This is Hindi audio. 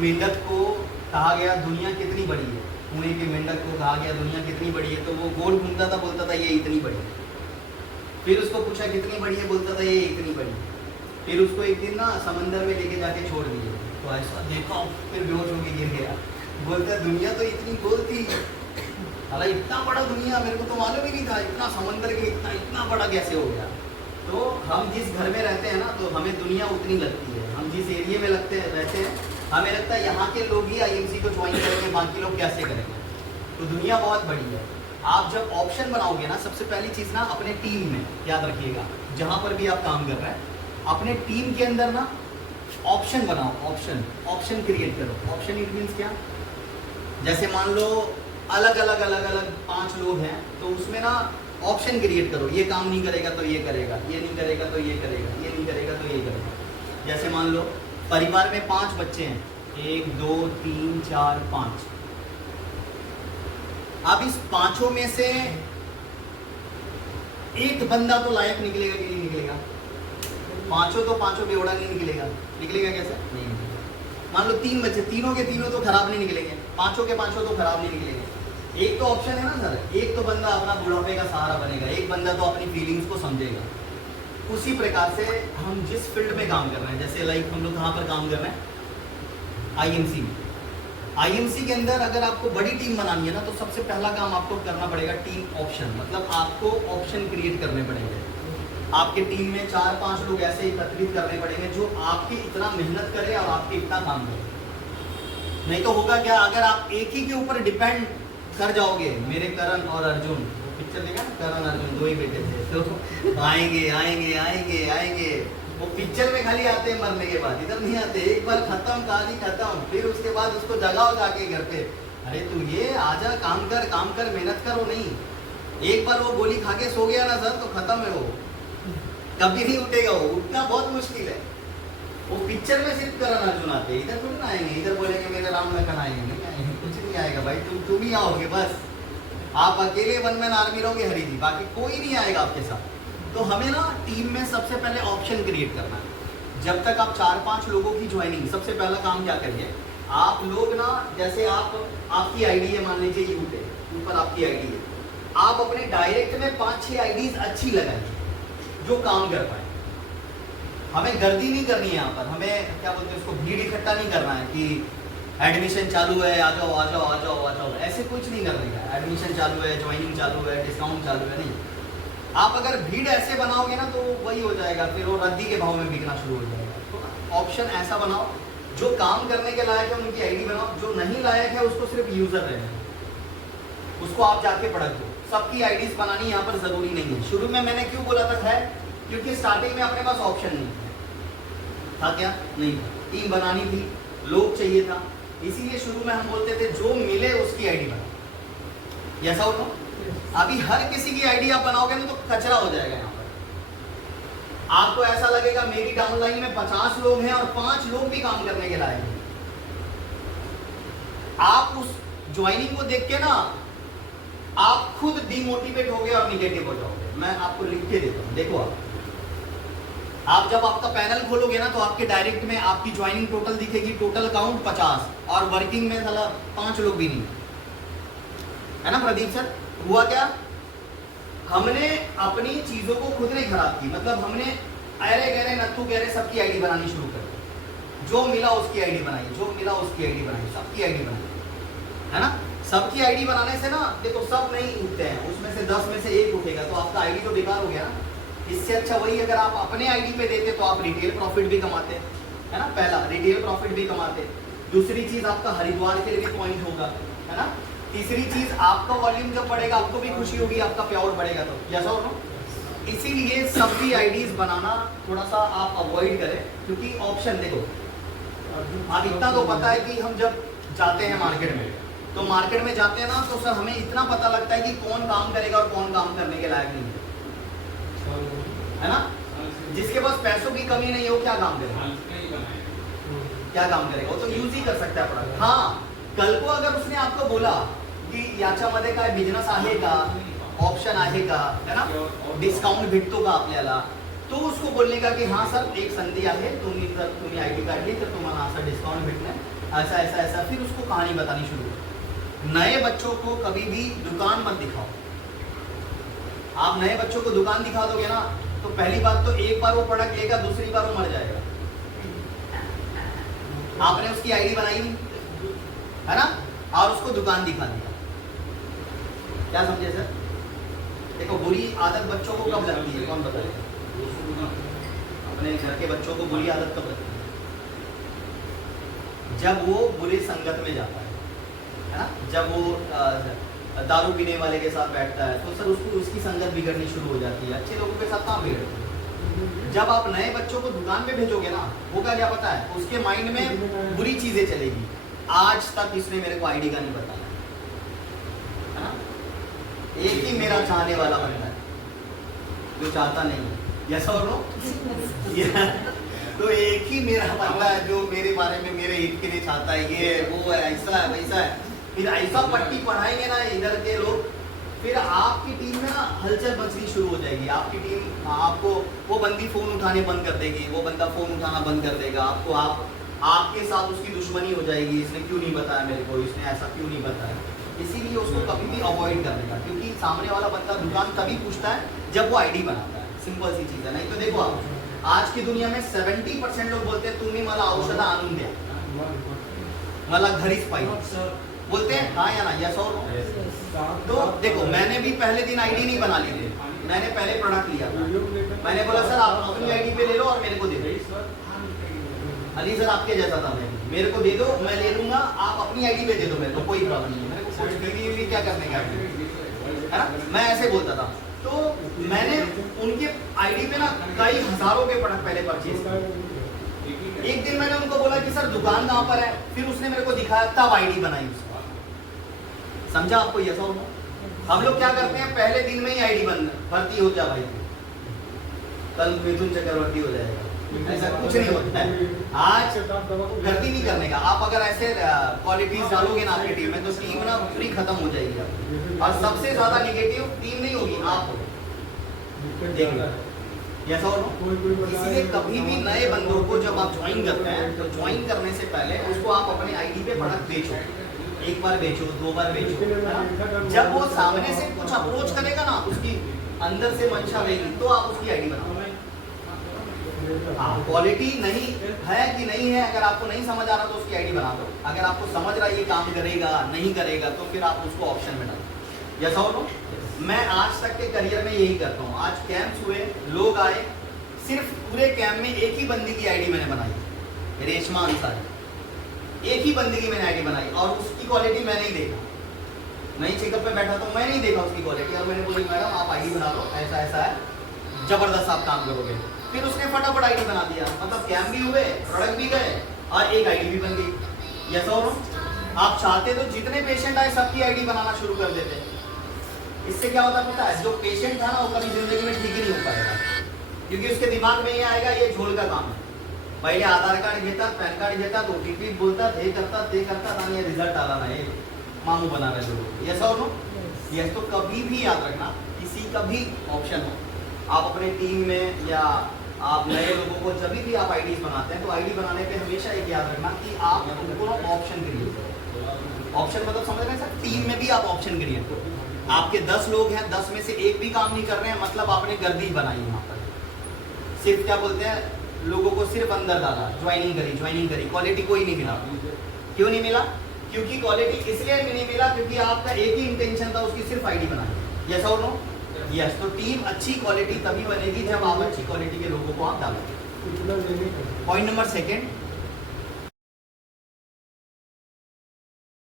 मेंढक को कहा गया दुनिया कितनी बड़ी है, कुएं के मेंढक को कहा गया दुनिया कितनी बड़ी है, तो वो गोल घूमता था, बोलता था ये इतनी बड़ी है। फिर उसको पूछा कितनी बड़ी है, बोलता था ये इतनी बड़ी है। फिर उसको एक दिन ना समंदर में लेके जाके छोड़ दिए, तो ऐसा देखा, फिर बेहोश होके गिर गया। बोलता है दुनिया तो इतनी गोल थी, हालांकि इतना बड़ा दुनिया मेरे को तो मालूम ही नहीं था, इतना समंदर के इतना इतना बड़ा कैसे हो गया। तो हम जिस घर में रहते हैं ना, तो हमें दुनिया उतनी लगती है। हम जिस एरिया में रहते हैं, हमें लगता है यहाँ के लोग ही आईएमसी को ज्वाइन करेंगे, बाकी लोग कैसे करेंगे। तो दुनिया बहुत बड़ी है। आप जब ऑप्शन बनाओगे ना, सबसे पहली चीज़ ना अपने टीम में याद रखिएगा, जहाँ पर भी आप काम कर रहे हैं अपने टीम के अंदर ना ऑप्शन बनाओ, ऑप्शन क्रिएट करो। ऑप्शन इट मीन्स क्या, जैसे मान लो अलग अलग 5 लोग हैं, तो उसमें ना ऑप्शन क्रिएट करो, ये काम नहीं करेगा तो ये करेगा, ये नहीं करेगा तो ये करेगा, ये नहीं करेगा तो ये करेगा। जैसे मान लो परिवार में 5 बच्चे हैं, 1 2 3 4 5। अब इस 5 में से एक बंदा तो लायक निकलेगा कि नहीं निकलेगा? 5 बेवड़ा नहीं निकलेगा। निकलेगा कैसे? नहीं निकलेगा। मान लो 3 बच्चे, तीनों के तीनों तो खराब नहीं निकलेंगे, 5 के 5 तो खराब नहीं निकलेंगे। एक तो ऑप्शन है ना सर, एक तो बंदा अपना बुढ़ापे का सहारा बनेगा, एक बंदा तो अपनी फीलिंग्स को समझेगा। उसी प्रकार से हम जिस फील्ड में काम कर रहे हैं, जैसे लाइक हम लोग कहाँ पर काम कर रहे हैं, आईएमसी में। आईएमसी के अंदर अगर आपको बड़ी टीम बनानी है ना, तो सबसे पहला काम आपको करना पड़ेगा टीम ऑप्शन, मतलब आपको ऑप्शन क्रिएट करने पड़ेंगे। आपके टीम में 4-5 लोग ऐसे एकत्रित करने पड़ेंगे जो आपकी इतना मेहनत करे और आपके इतना काम करे। नहीं तो होगा क्या, अगर आप एक ही के ऊपर डिपेंड कर जाओगे, मेरे करण और अर्जुन, पिक्चर देखा ना, करण अर्जुन 2 ही बेटे थे, तो आएंगे आएंगे आएंगे आएंगे, वो पिक्चर में खाली आते हैं मरने के बाद, इधर नहीं आते। एक बार खत्म, कहानी खत्म, फिर उसके बाद उसको जगाओ जाके घर पे, अरे तू ये आजा, काम कर, मेहनत करो। नहीं, एक बार वो गोली खा के सो गया ना सर, तो खत्म है, वो कभी नहीं उठेगा, वो उठना बहुत मुश्किल है। वो पिक्चर में सिर्फ करण अर्जुन आते, इधर थोड़ी ना आएंगे, इधर बोलेंगे मेरे राम लखन आएंगे, नहीं आएंगे, कुछ नहीं आएगा भाई, तुम ही आओगे बस। आप अकेले 1 मैन आर्मी रहोगे हरी जी, बाकी कोई नहीं आएगा आपके साथ। तो हमें ना टीम में सबसे पहले ऑप्शन क्रिएट करना है। जब तक आप 4-5 लोगों की ज्वाइनिंग, सबसे पहला काम क्या करिए, आप लोग ना, जैसे आपकी आईडी है, मान लीजिए यू पे ऊपर आपकी आईडी है, आप अपने डायरेक्ट में 5-6 आईडीज अच्छी लगाइए जो काम कर पाए। हमें गर्दी नहीं करनी है यहाँ पर, हमें क्या बोलते हैं उसको, भीड़ इकट्ठा नहीं करना है कि एडमिशन चालू है, आ जाओ आ जाओ आ जाओ आ जाओ, ऐसे कुछ नहीं करने का। एडमिशन चालू है, ज्वाइनिंग चालू है, डिस्काउंट चालू है, नहीं। आप अगर भीड़ ऐसे बनाओगे ना, तो वही हो जाएगा, फिर वो रद्दी के भाव में बिकना शुरू हो जाएगा। तो ऑप्शन ऐसा बनाओ, जो काम करने के लायक है उनकी आईडी बनाओ, जो नहीं लायक है उसको सिर्फ यूजर रहने, उसको आप जाके पढ़ दो। सबकी आईडीज बनानी यहाँ पर जरूरी नहीं है। शुरू में मैंने क्यों बोला था है, क्योंकि स्टार्टिंग में अपने पास ऑप्शन नहीं था, क्या नहीं था, टीम बनानी थी, लोग चाहिए था, इसीलिए शुरू में हम बोलते थे जो मिले उसकी आईडी बनाओ। ऐसा हो तो अभी हर किसी की आईडी आप बनाओगे ना, तो कचरा हो जाएगा यहाँ पर। आपको ऐसा लगेगा मेरी डाउनलाइन में 50 लोग हैं और 5 लोग भी काम करने के लायक हैं। आप उस ज्वाइनिंग को देख के ना आप खुद डिमोटिवेट हो गए और निगेटिव हो जाओगे। मैं आपको लिख के देता हूं, देखो आप जब आपका पैनल खोलोगे ना, तो आपके डायरेक्ट में आपकी ज्वाइनिंग टोटल दिखेगी, टोटल काउंट 50, और वर्किंग में साला 5 लोग भी नहीं है ना। प्रदीप सर, हुआ क्या, हमने अपनी चीजों को खुद नहीं खराब की, मतलब हमने अरे गहरे नत्थु गहरे सबकी आईडी बनानी शुरू कर दी। जो मिला उसकी आईडी बनाई, जो मिला उसकी आईडी बनाई, सबकी आईडी बनाई, है ना। सबकी आईडी बनाने से ना देखो सब नहीं उठते हैं, उसमें से 10 में से 1 उठेगा, तो आपका आईडी तो बेकार हो गया ना। इससे अच्छा वही अगर आप अपने आईडी पे देते तो आप रिटेल प्रॉफिट भी कमाते, है ना। पहला रिटेल प्रॉफिट भी कमाते, दूसरी चीज आपका हरिद्वार के लिए भी पॉइंट होगा, है ना। तीसरी चीज आपका वॉल्यूम जब बढ़ेगा आपको भी खुशी होगी, आपका प्याउट बढ़ेगा, तो ऐसा हो। इसीलिए सबकी आईडीज बनाना थोड़ा सा आप अवॉइड करें, क्योंकि ऑप्शन देखो, आप इतना तो पता है कि हम जब जाते हैं मार्केट में, तो मार्केट में जाते हैं ना, तो सर हमें इतना पता लगता है कि कौन काम करेगा और कौन काम करने के लायक नहीं है ना। जिसके पास पैसों की कमी नहीं हो, क्या काम करेगा, क्या काम करेगा, वो तो यूज ही कर सकता है प्रोडक्ट। हाँ, कल को अगर उसने आपको बोला की याच्यामध्ये काय बिझनेस आहे का, ऑप्शन आहे का, है ना, डिस्काउंट भेटतो का आपल्याला, तो उसको बोलने का कि हाँ सर एक संधी आहे, तुम्ही आयडी काढली तर तुम्हाला असा डिस्काउंट भेटणार, ऐसा ऐसा ऐसा, फिर उसको कहानी बतानी शुरू करो। नए बच्चों को कभी भी दुकान मत दिखाओ। आप नए बच्चों को दुकान दिखा दोगे ना, तो पहली बात तो एक बार वो प्रोडक्ट लेगा, दूसरी बार वो मर जाएगा। आपने उसकी आईडी बनाई नहीं है ना, और उसको दुकान दिखा दिया। क्या समझे सर? देखो, बुरी आदत बच्चों को कब लगती है, कौन बताएगा? अपने घर के बच्चों को बुरी आदत कब लगती है? जब वो बुरे संगत में जाता है ना, जब वो दारू पीने वाले के साथ बैठता है, तो सर उसको उसकी संगत बिगड़नी शुरू हो जाती है। अच्छे लोगों के साथ कहाँ बिगड़ती है? जब आप नए बच्चों को दुकान पे भेजोगे ना, होगा क्या पता है, उसके माइंड में बुरी चीजें चलेगी। आज तक इसने मेरे को आईडी का नहीं बताया है ना। एक ही मेरा चाहने वाला बंदा है जो चाहता नहीं है, यस और नो? तो एक ही मेरा बंदा है जो मेरे बारे में मेरे हित के लिए चाहता है, ये वो है, ऐसा है वैसा है। फिर ऐसा पट्टी पढ़ाएंगे ना इधर के लोग, फिर आपकी टीम में ना हलचल मचनी शुरू हो जाएगी। आपकी टीम आपको, वो बंदी फोन उठाने बंद कर देगी, वो बंदा फोन उठाना बंद कर देगा आपको। आपके साथ उसकी दुश्मनी हो जाएगी, इसने क्यों नहीं बताया मेरे को, इसने ऐसा क्यों नहीं बताया। इसीलिए उसको कभी भी अवॉइड करने का, क्योंकि सामने वाला बंदा दुकान तभी पूछता है जब वो आईडी बनाता है। सिंपल सी चीज है। नहीं तो देखो, आप आज की दुनिया में 70% लोग बोलते हैं तुम्ही मला औषध आणून द्या, मला घरीच पाहिजे बोलते हैं, हाँ या ना, यस और नो? तो देखो, मैंने भी पहले दिन आईडी नहीं बना ली थी, मैंने पहले प्रोडक्ट लिया था। मैंने बोला सर आप अपनी आईडी पे ले लो और मेरे को दे दो। अली सर आपके जैसा था, मैं मेरे को दे दो, मैं ले लूंगा, आप अपनी आईडी पे दे दो, मेरे को कोई प्रॉब्लम नहीं है, मेरे को कुछ बीवी क्या करने का है ना, मैं ऐसे बोलता था। तो मैंने उनके आईडी पे ना कई हजारों के प्रोडक्ट पहले परचेज किए। एक दिन मैंने उनको बोला कि सर दुकान कहाँ पर है, फिर उसने मेरे को दिखाया, तब आईडी बनाई उसने। समझा आपको? यस और नो? हम लोग क्या करते हैं, पहले दिन में ही आईडी भर्ती हो जा भाई, कल मिथुन चक्रवर्ती हो जाएगा, ऐसा कुछ नहीं होता है। आज भर्ती नहीं करने का। आप अगर ऐसे क्वालिटीज डालोगे ना आपकी टीम में, तो टीम ना पूरी खत्म हो जाएगी आपकी। और सबसे ज्यादा नेगेटिव टीम नहीं होगी, आप देखिए, यस और नो? इसीलिए कभी भी नए बंदों को जब आप ज्वाइन करते हैं, तो ज्वाइन करने से पहले उसको आप अपने आईडी पे प्रोडक्ट बेचो। एक बार बेचो, दो बार बेचो। जब वो सामने से कुछ अप्रोच करेगा ना, उसकी अंदर से मंशा रहेगी, तो आप उसकी आईडी बनाओ। क्वालिटी नहीं है कि नहीं है, अगर आपको नहीं समझ आ रहा तो उसकी आईडी बना दो। अगर आपको समझ रहा है ये काम करेगा नहीं करेगा, तो फिर आप उसको ऑप्शन में डालो। यस और नो? मैं आज तक के करियर में यही करता हूँ। आज कैंप्स हुए, लोग आए, सिर्फ पूरे कैंप में एक ही बंदी की आईडी मैंने बनाई, रेशमा अंसारी। एक ही बंदी की मैंने आईडी बनाई, और उसकी क्वालिटी मैं नहीं देखा। नई चेकअप पे बैठा तो मैं नहीं देखा उसकी क्वालिटी, और मैंने बोली मैडम आप आईडी बना लो, ऐसा ऐसा है, जबरदस्त आप काम करोगे। फिर उसने फटाफट आईडी बना दिया, मतलब कैंप भी हुए, प्रोडक्ट भी गए, और एक आईडी भी बन गई। यस और नो? आप चाहते तो जितने पेशेंट आए सबकी आईडी बनाना शुरू कर देते। इससे क्या होता पता है, जो पेशेंट था ना वो कभी जिंदगी में ठीक ही नहीं हो पाएगा, क्योंकि उसके दिमाग में ये आएगा ये झोल का काम है। पहले आधार कार्ड घेतात, पॅन कार्ड घेतात, OTP बोलतात, हे करतात ते करतात, आणि रिझल्ट आला नाही, मामू बना रहे लोग। यस और नो? यस। तो कभी भी याद रखना, किसी का भी ऑप्शन हो, आप अपने टीम में या आप नए लोगों को जब भी आप आईडीज बनाते हैं, तो आईडी बनाने पे हमेशा एक याद रखना कि आप उनको ऑप्शन क्रिएट करो। ऑप्शन मतलब समझ रहे हैं सर? टीम में भी आप ऑप्शन क्रिएट करो। आपके 10 लोग हैं, 10 में से एक भी काम नहीं कर रहे हैं, मतलब आपने गर्दी बनाई वहाँ पर। सिर्फ क्या बोलते हैं, लोगों को सिर्फ अंदर डाला, ज्वाइनिंग करी, क्वालिटी कोई नहीं मिला। क्यों नहीं मिला? क्योंकि क्वालिटी इसलिए नहीं मिला क्योंकि आपका एक ही इंटेंशन था, उसकी सिर्फ आईडी बनानी। यस और नो? यस। तो टीम अच्छी क्वालिटी तभी बनेगी जब आप अच्छी क्वालिटी के लोगों को आप डालोगे। Point number 2,